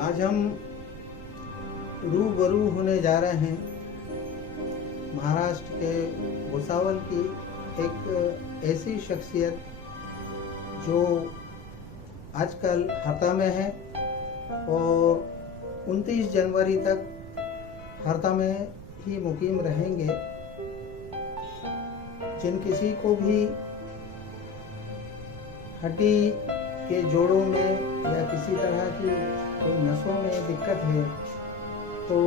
आज हम रूबरू होने जा रहे हैं महाराष्ट्र के भुसावल की एक ऐसी शख्सियत जो आजकल हरदा में है और 29 जनवरी तक हरदा में ही मुकीम रहेंगे। जिन किसी को भी हड्डी के जोड़ों में या किसी तरह की कोई नसों में दिक्कत है तो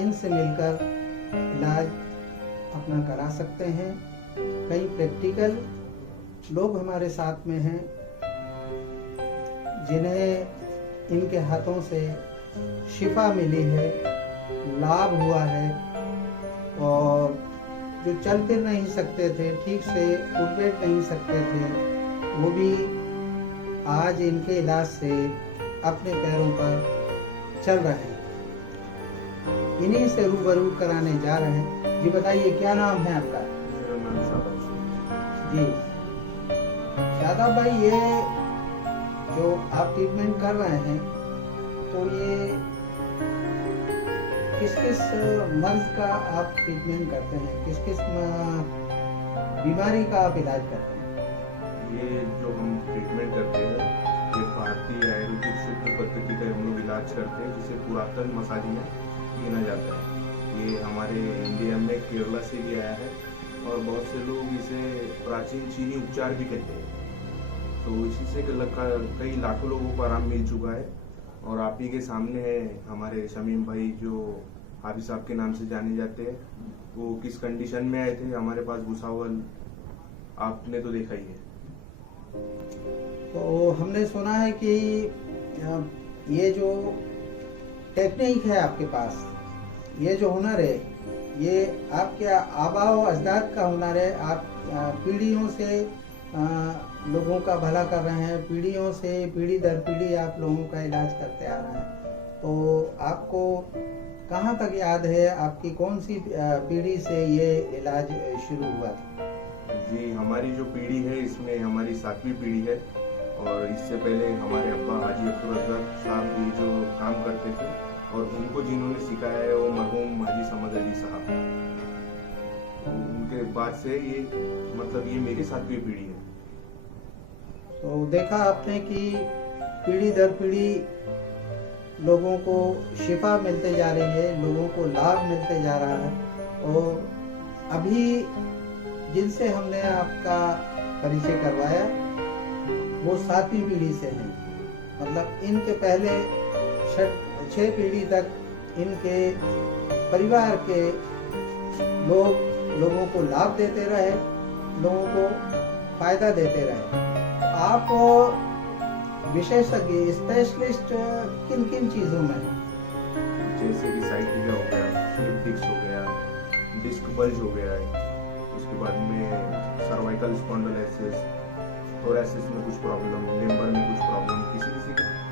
इनसे मिलकर इलाज अपना करा सकते हैं। कई प्रैक्टिकल लोग हमारे साथ में हैं जिन्हें इनके हाथों से शिफा मिली है, लाभ हुआ है और जो चल फिर नहीं सकते थे, ठीक से उठ बैठ नहीं सकते थे, वो भी आज इनके इलाज से अपने पैरों पर चल रहे हैं। इन्हीं से रूबरू कराने जा रहे हैं। जी बताइए, क्या नाम है आपका? मेरा नाम शादाब जी शादाब भाई, ये जो आप ट्रीटमेंट कर रहे हैं तो ये किस किस मर्ज का आप ट्रीटमेंट करते हैं, किस किस बीमारी का आप इलाज करते हैं? ये जो हम ट्रीटमेंट करते हैं ये भारतीय आयुर्वेदिक सिद्ध पद्धति का हम लोग इलाज करते हैं, जिसे पुरातन मसाजी में गिना जाता है। ये हमारे इंडिया में केरला से भी आया है और बहुत से लोग इसे प्राचीन चीनी उपचार भी कहते हैं। तो इसी से कई लाखों लोगों को आराम मिल चुका है। और आप ही के सामने है हमारे शमीम भाई, जो हाफिज साहब के नाम से जाने जाते हैं। वो किस कंडीशन में आए थे हमारे पास भुसावल, आपने तो देखा ही है। तो हमने सुना है कि ये जो टेक्निक है आपके पास, ये जो हुनर है, ये आपके आबा व अजदाद का हुनर है। आप पीढ़ियों से लोगों का भला कर रहे हैं, पीढ़ियों से पीढ़ी दर पीढ़ी आप लोगों का इलाज करते आ रहे हैं। तो आपको कहाँ तक याद है, आपकी कौन सी पीढ़ी से ये इलाज शुरू हुआ था? जी, हमारी जो पीढ़ी है इसमें हमारी 7वीं पीढ़ी है। और इससे पहले हमारे अब्बा हाजी अब्दुल रज़्ज़ाक साहब भी जो काम करते थे और उनको जिन्होंने सिखाया है वो मरहूम हाजी समद अली साहब। उनके बाद से ये मतलब ये मेरी 7वीं पीढ़ी है। तो देखा आपने कि पीढ़ी दर पीढ़ी लोगों को शिफा मिलते जा रही है, लोगों को लाभ मिलते जा रहा है। और अभी जिनसे हमने आपका परिचय करवाया वो 7वीं पीढ़ी से हैं। मतलब इनके पहले 6 पीढ़ी तक इनके परिवार के लोगों को लाभ देते रहे, लोगों को फायदा देते रहे। आप विशेषज्ञ, स्पेशलिस्ट किन किन चीजों में हैं? जैसे कि साइटिका हो गया, स्लिप डिस्क हो गया, डिस्क बल्ज हो गया है, उसके बाद में सर्वाइकल स्पॉन्डिलोसिस, थोरेसिस में कुछ प्रॉब्लम, लिम्बर में कुछ प्रॉब्लम, किसी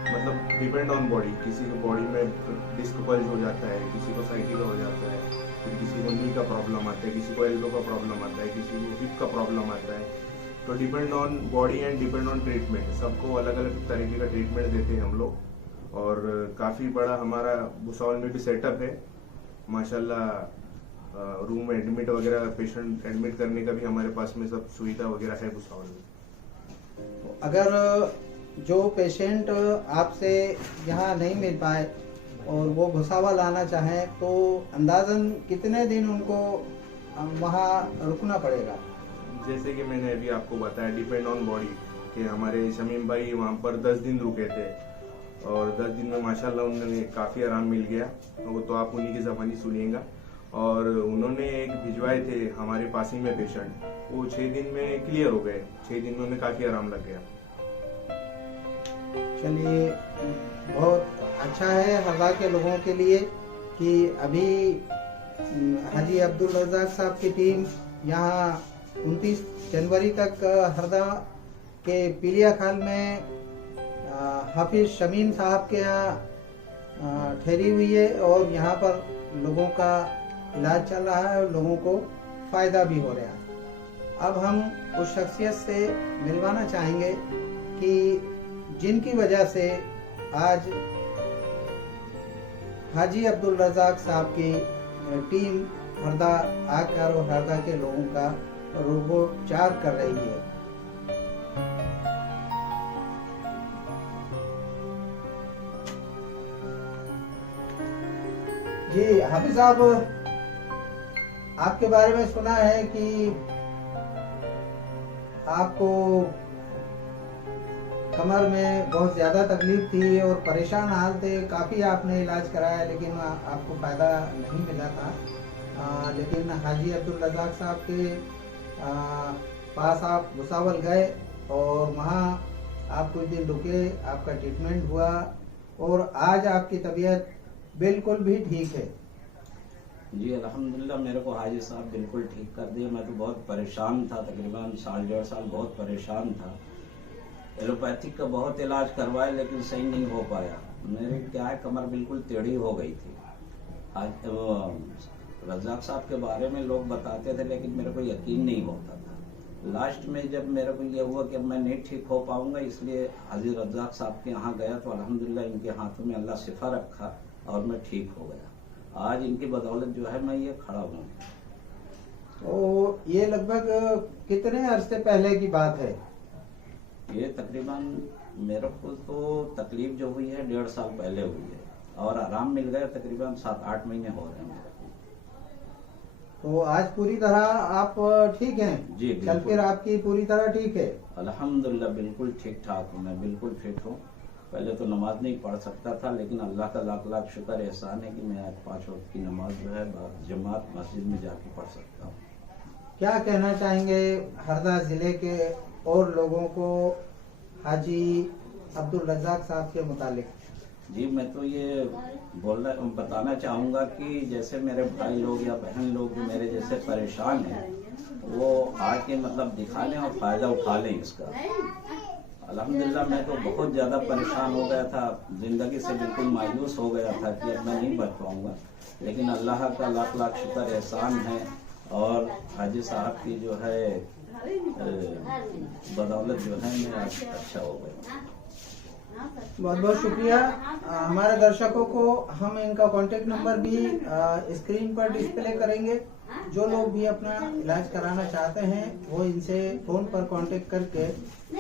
मतलब डिपेंड ऑन बॉडी। किसी को बॉडी में डिस्क बल्ज हो जाता है, किसी को साइटिका हो जाता है, फिर किसी को नी का प्रॉब्लम आता है, किसी को एल्बो का प्रॉब्लम आता है, किसी को हिप का प्रॉब्लम आता है। तो depend on body and depend on treatment, सबको अलग अलग तरीके का ट्रीटमेंट देते हैं हम लोग। और काफ़ी बड़ा हमारा भुसावल में भी सेटअप है माशाल्लाह। रूम में एडमिट वगैरह, पेशेंट एडमिट करने का भी हमारे पास में सब सुविधा वगैरह है भुसावल में। तो अगर जो पेशेंट आपसे यहाँ नहीं मिल पाए और वो भुसावल आना चाहें तो अंदाजन कितने दिन उनको वहाँ रुकना पड़ेगा? जैसे कि मैंने अभी आपको बताया, डिपेंड ऑन बॉडी, कि हमारे शमीम भाई वहाँ पर 10 दिन रुके थे और 10 दिन में माशाल्लाह उन्हें काफ़ी आराम मिल गया। वो तो आप उन्हीं की ज़बानी सुनिएगा। और उन्होंने एक भिजवाए थे हमारे पास ही में पेशेंट, वो 6 दिन में क्लियर हो गए। 6 दिन में उन्हें काफ़ी आराम लग गया। चलिए, बहुत अच्छा है हरदा के लोगों के लिए कि अभी हाजी अब्दुल रज़्ज़ाक साहब की टीम यहाँ 29 जनवरी तक हरदा के पीलिया खाल में हाफिज शमीम साहब के यहाँ ठहरी हुई है और यहाँ पर लोगों का इलाज चल रहा है और लोगों को फ़ायदा भी हो रहा है। अब हम उस शख्सियत से मिलवाना चाहेंगे कि जिनकी वजह से आज हाजी अब्दुल रज़ाक साहब की टीम हरदा आकर और हरदा के लोगों का रोगोपचार कर रही है। जी हाफिज साहब, आपके बारे में सुना है कि आपको कमर में बहुत ज़्यादा तकलीफ थी और परेशान हाल थे, काफ़ी आपने इलाज कराया लेकिन आपको फ़ायदा नहीं मिला था। लेकिन हाजी अब्दुल रज़ाक साहब के पास आप भुसावल गए और वहाँ आप कुछ दिन रुके, आपका ट्रीटमेंट हुआ और आज आपकी तबीयत बिल्कुल भी ठीक है। जी अल्हम्दुलिल्लाह, मेरे को हाजी साहब बिल्कुल ठीक कर दिया। मैं तो बहुत परेशान था, तकरीबन साल 1.5 साल बहुत परेशान था। एलोपैथिक का बहुत इलाज करवाया लेकिन सही नहीं हो पाया। मेरे क्या है, कमर बिल्कुल टेढ़ी हो गई थी। आज रज़ाक साहब के बारे में लोग बताते थे लेकिन मेरे को यकीन नहीं होता था। लास्ट में जब मेरे को ये हुआ कि अब मैं नहीं ठीक हो पाऊंगा, इसलिए हाजी रज़ाक साहब के यहाँ गया तो अल्हम्दुलिल्लाह इनके हाथों में अल्लाह शिफा रखा और मैं ठीक हो गया। आज इनकी बदौलत जो है मैं ये खड़ा हूँ। तो ये लगभग कितने अरसे पहले की बात है? ये तकरीबन मेरे को तो तकलीफ जो हुई है 1.5 साल पहले हुई है और आराम मिल गया तकरीबन 7-8 महीने हो रहे हैं मेरे को। तो आज पूरी तरह आप ठीक हैं? जी चल फिर आपकी पूरी तरह ठीक है? अल्हम्दुलिल्लाह बिल्कुल ठीक ठाक हूँ, मैं बिल्कुल फिट हूँ। पहले तो नमाज नहीं पढ़ सकता था लेकिन अल्लाह का लाख लाख शुक्र एहसान है कि मैं आज 5 वक्त की नमाज जो है जमात मस्जिद में जाके पढ़ सकता हूँ। क्या कहना चाहेंगे हरदा जिले के और लोगों को हाजी अब्दुल रज़ाक साहब के मुतालिक? जी मैं तो ये बताना चाहूँगा कि जैसे मेरे भाई लोग या बहन लोग जो मेरे जैसे परेशान हैं वो आके मतलब दिखा लें और फ़ायदा उठा लें इसका। अल्हम्दुलिल्लाह मैं तो बहुत ज़्यादा परेशान हो गया था, ज़िंदगी से बिल्कुल मायूस हो गया था कि अब मैं नहीं बच पाऊँगा, लेकिन अल्लाह का लाख लाख शुक्र एहसान है और हाजी साहब की जो है बदौलत जो है मैं आज अच्छा हो गया। बहुत बहुत शुक्रिया। हमारे दर्शकों को हम इनका कांटेक्ट नंबर भी स्क्रीन पर डिस्प्ले करेंगे। जो लोग भी अपना इलाज कराना चाहते हैं वो इनसे फ़ोन पर कांटेक्ट करके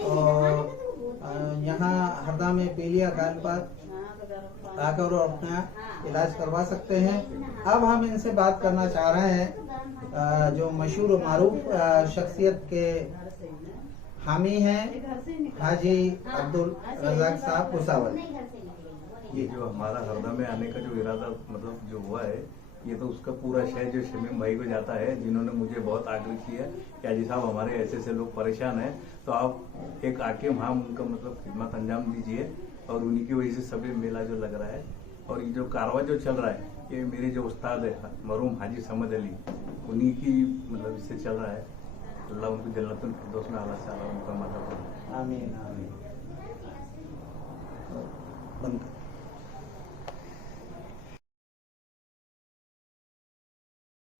और यहाँ हरदा में पीलिया गाल पर आकर और अपना इलाज करवा सकते हैं। अब हम इनसे बात करना चाह रहे हैं जो मशहूर और मारूफ शख्सियत के हामी हैं हाजी अब्दुल रज़ाक साहब भुसावल। ये जो हमारा हरदा में आने का जो इरादा मतलब जो हुआ है, ये तो उसका पूरा श्रेय जो शमीम भाई को जाता है जिन्होंने मुझे बहुत आग्रह किया कि हाजी साहब हमारे ऐसे ऐसे लोग परेशान हैं तो आप एक आके वहाँ उनका मतलब खिदमत अंजाम दीजिए। और उन्हीं की वजह से सभी मेला जो लग रहा है और ये जो कारवा जो चल रहा है ये मेरे जो उस्ताद है मरहूम हाजी समद अली उन्हीं की मतलब इससे चल रहा है। अल्लाह उनको जन्नतुल फिरदौस में आला से आला उनका मदद करे। आमीन आमीन। बंद कर।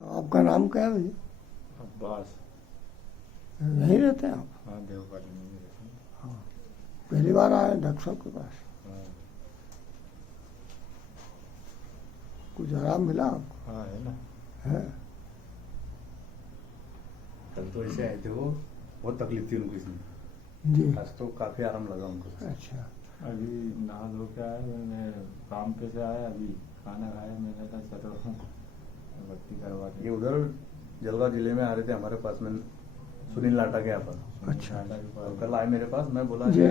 आपका नाम क्या है भैया? अब्बास। यहीं रहते हैं आप? हाँ देवपाली में रहते हैं। हाँ, पहली बार आए डॉक्टर साहब के पास? हाँ कुछ आराम मिला आपको? हाँ है ना। है? कल तो ऐसे आए थे वो बहुत तकलीफ थी उनको इसमें, जी। आज तो काफी आराम लगा उनको। अच्छा। अभी नहा धो के आया, मैं काम पे से आया, अभी खाना खाया, मैंने कहा चलो बत्ती करवा के। ये उधर जलगांव जिले में आ रहे थे हमारे पास में सुनील लाटा के यहाँ पर। अच्छा। और कल आए मेरे पास, मैं बोला जी।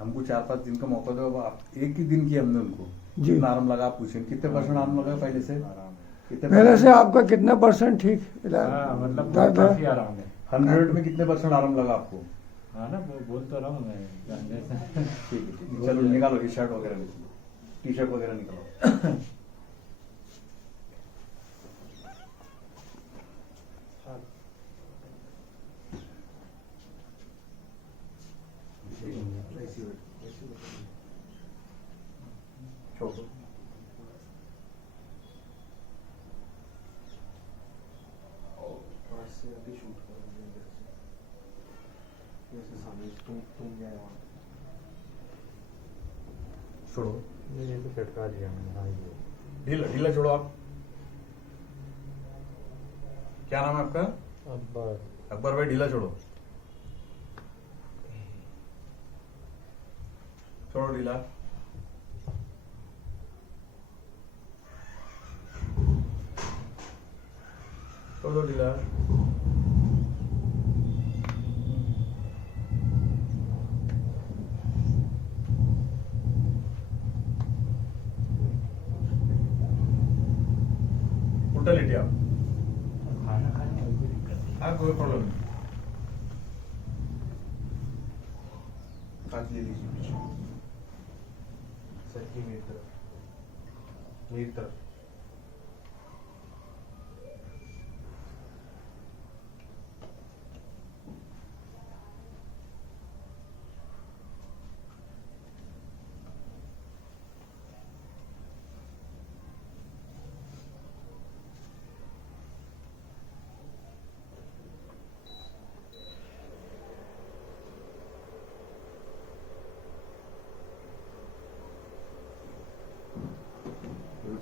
हमको 4-5 दिन का मौका दो। अब आप एक ही दिन की हमने उनको जी। कितना आराम लगा आप पूछें, कितने परसेंट आराम लगा पहले से? आराम है। कितने पहले से आपका कितना परसेंट ठीक इलाज? हाँ मतलब दर्द काफी है? आराम है। 100 में कितने परसेंट आराम लगा आपको? हाँ ना, बोल तो रहा हूँ मैं जानने से। ठीक है, चलो निकालो ये शर्ट वगैरह निकालो, टी शर्ट वगैरह निकालो। छोड़ो। पास से अभी शूट करो, जैसे सामने तुम जाए वहाँ। छोड़ो, ये तो चटका दिया मैंने। हाँ ये ढीला ढीला छोड़ो आप। क्या नाम है आपका? अब्बा अकबर भाई, ढीला छोड़ो, छोड़ो ढीला। छोड़ो ढीला। उल्टा लेटिए आप। खाना खाने में कोई दिक्कत नहीं। हाँ, कोई प्रॉब्लम नहीं। हाथ ले लीजिए पीछे, सर की मेरी तरफ, मेरी तरफ।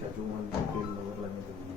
चाचू मन तेल वगैरह लगने के लिए।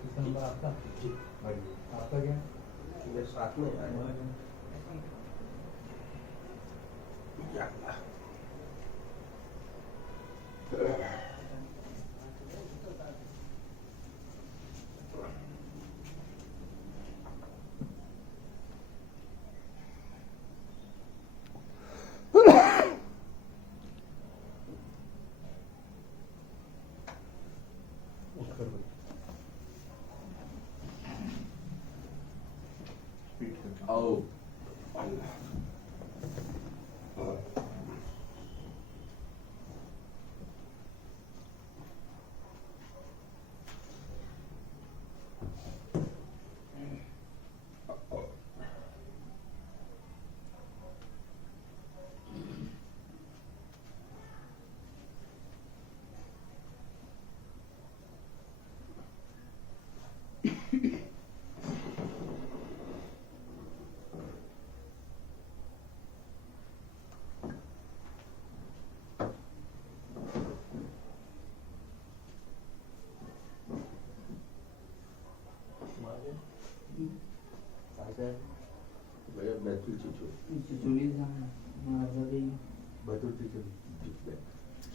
किस नंबर आपका? जी आपका क्या? मेरे साथ में आओ।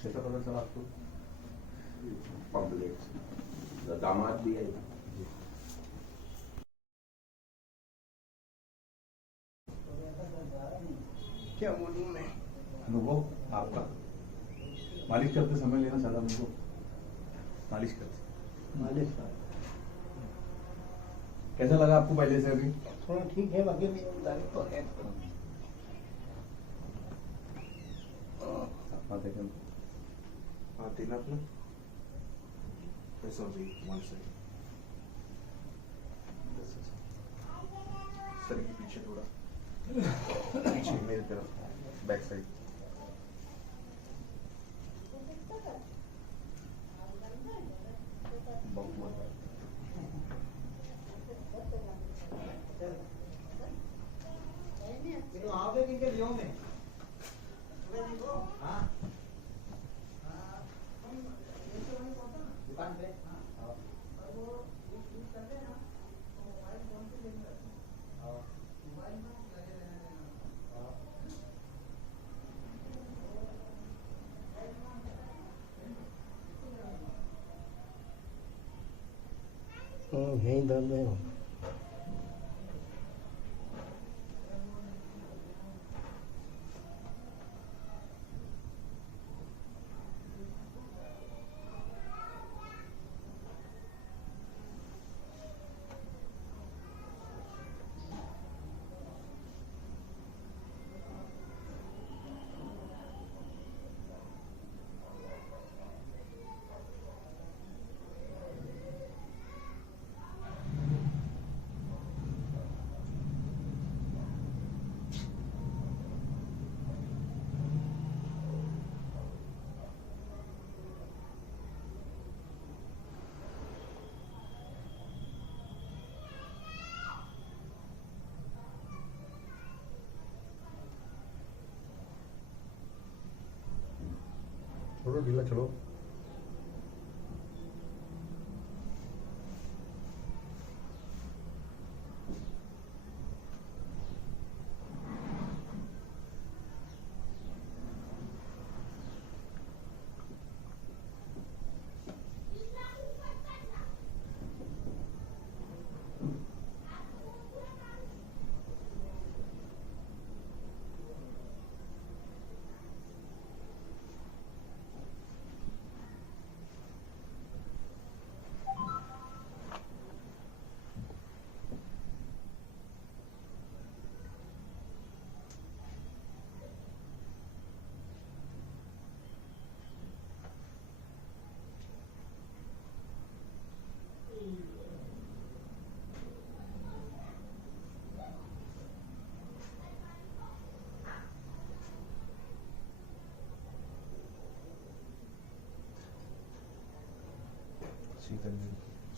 कैसा पता चला आपको? पॉम्पलेट दामाद भी है। क्या बोलूं मैं? अनुभव आपका मालिश करते समय लेना सारा अनुभव, मालिश करते मालिश का कैसा लगा आपको पहले से अभी? थोड़ा ठीक है, बाकी दाने तो है। हाथ देना अपना, ऐसा भी वन साइड, सर के पीछे थोड़ा, पीछे मेरी तरफ, बैक साइड। आओगे किनके लियो में? हाँ दुकान पे यहीं दर्द है। छोड़ो ढीला चलो।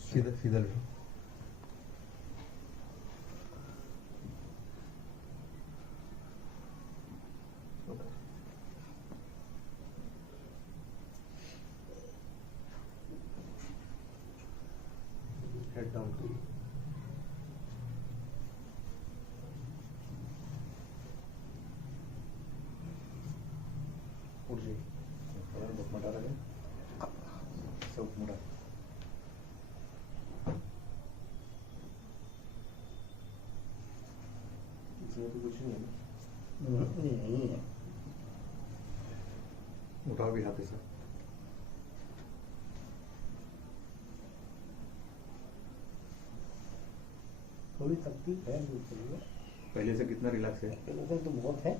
सीधा सीधा लेटो। Head down. उठ जाइए। बहुत मोटा लगे। सब मोटा। इसमें तो कुछ नहीं है। यही है। उठाओ भी हाथ से। थोड़ी तकलीफ है बिल्कुल। पहले से कितना रिलैक्स है? पहले से तो बहुत है।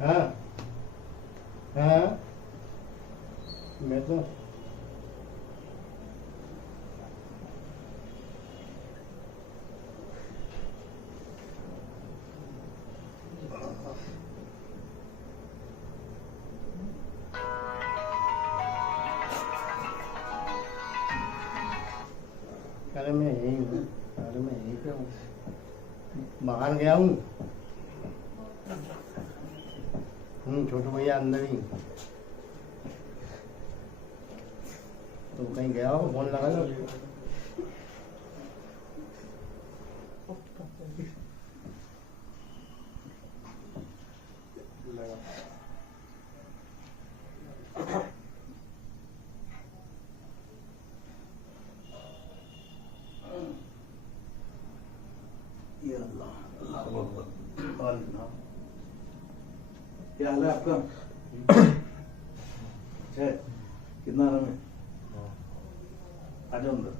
हाँ हाँ मैं तो अरे मैं यही हूँ। अरे मैं यहीं पे हूँ। बाहर गया हूँ। छोटू भैया अंदर ही। तो कहीं गया हो फोन लगा लो। ये अल्लाह अल्लाह अल्लाह। क्या हाल है आपका? है कितना आराम है? आ जाओ अंदर।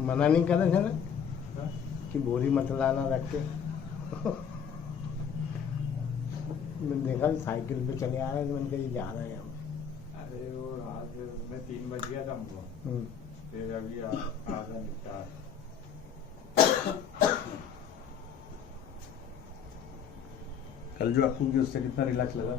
मना नहीं कर रहे थे ना कि बोरी मत लाना रख के। मैंने देखा कि साइकिल पे चले आ रहे थे, मैंने कहा ये जा रहे हैं हम। अरे वो रात में 3 बज गया था हमको, फिर अभी आधा निपटा। कल जो आपको उससे कितना रिलैक्स लगा?